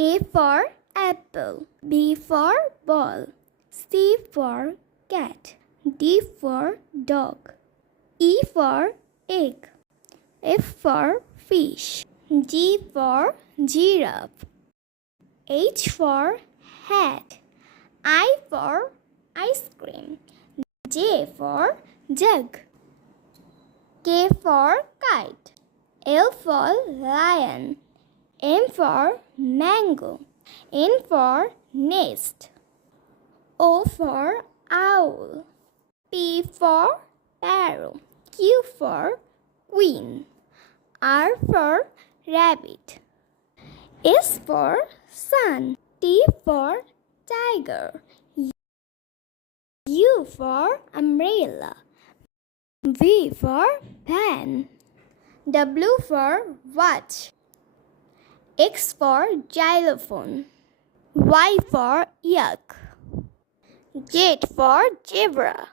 A for apple, B for ball, C for cat, D for dog, E for egg, F for fish, G for giraffe, H for hat, I for ice cream, J for jug, K for kite, L for lion, M for mango, N for nest, O for owl, P for parrot, Q for queen, R for rabbit, S for sun, T for tiger, U for umbrella, V for van, W for watch, X for xylophone, Y for yak, Z for zebra,